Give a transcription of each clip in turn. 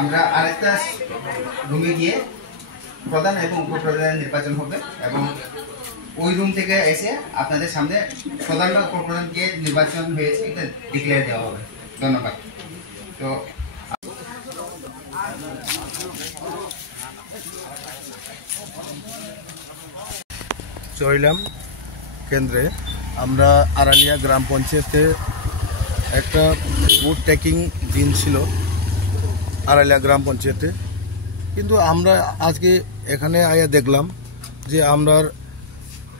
আমরা আরেকটা রুমে গিয়ে প্রধান এবং উপপ্রধানের নির্বাচন হবে এবং ওই রুম থেকে এসে আপনাদের সামনে প্রধান বা উপপ্রধানকে নির্বাচন হয়েছে এটা ডিক্লেয়ার দেওয়া হবে। ধন্যবাদ। তো চরিলাম কেন্দ্রে আমরা আড়ালিয়া গ্রাম পঞ্চায়েতে একটা ভোট টেকিং দিন ছিল আড়ালিয়া গ্রাম পঞ্চায়েতে, কিন্তু আমরা আজকে এখানে আয়া দেখলাম যে আমরা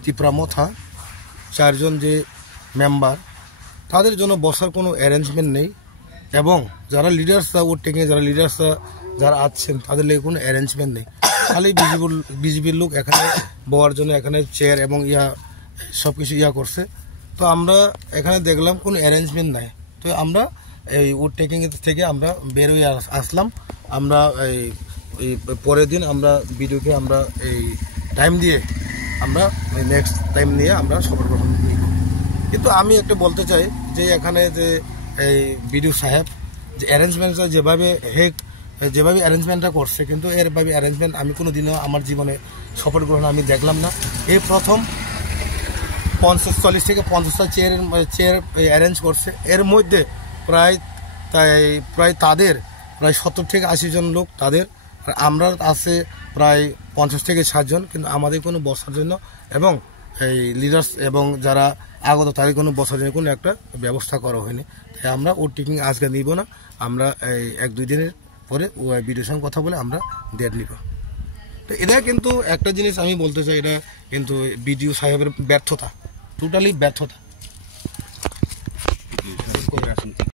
টিপ্রামথা চারজন যে মেম্বার তাদের জন্য বসার কোনো অ্যারেঞ্জমেন্ট নেই এবং যারা লিডার্সরা ভোট টেকিংয়ে যারা আছেন তাদের লেগে কোনো অ্যারেঞ্জমেন্ট নেই। খালি বিজেপির লোক এখানে বওয়ার জন্য এখানে চেয়ার এবং সব কিছু করছে। তো আমরা এখানে দেখলাম কোনো অ্যারেঞ্জমেন্ট নাই। তো আমরা এই ভোট টেকিং থেকে আমরা বেরোয় আসলাম। আমরা এই পরের দিন আমরা ভিডিওকে আমরা এই টাইম দিয়ে আমরা নেক্সট টাইম নিয়ে আমরা শপথ গ্রহণ নিব। কিন্তু আমি একটা বলতে চাই যে এখানে যে এই বিডিও সাহেব যে অ্যারেঞ্জমেন্টটা যেভাবে অ্যারেঞ্জমেন্টটা করছে, কিন্তু এরভাবে অ্যারেঞ্জমেন্ট আমি কোনো দিনও আমার জীবনে শপথ গ্রহণ আমি দেখলাম না। এই প্রথম 40 থেকে 50টা চেয়ার অ্যারেঞ্জ করছে। এর মধ্যে প্রায় 70 থেকে 80 জন লোক তাদের, আমরা আছে প্রায় 50 থেকে 60 জন, কিন্তু আমাদের কোনো বসার জন্য এবং এই লিডার্স এবং যারা আগত তাদের কোনো বসার জন্য কোনো একটা ব্যবস্থা করা হয়নি। তাই আমরা ভোট টেকিং আজকে নিব না। আমরা এই 1-2 দিনের পরে বিডিওর সঙ্গে কথা বলে আমরা ডেট নিব। তো এটা কিন্তু একটা জিনিস আমি বলতে চাই, এটা কিন্তু বিডিও সাহেবের ব্যর্থতা, টোটালি ব্যর্থতা।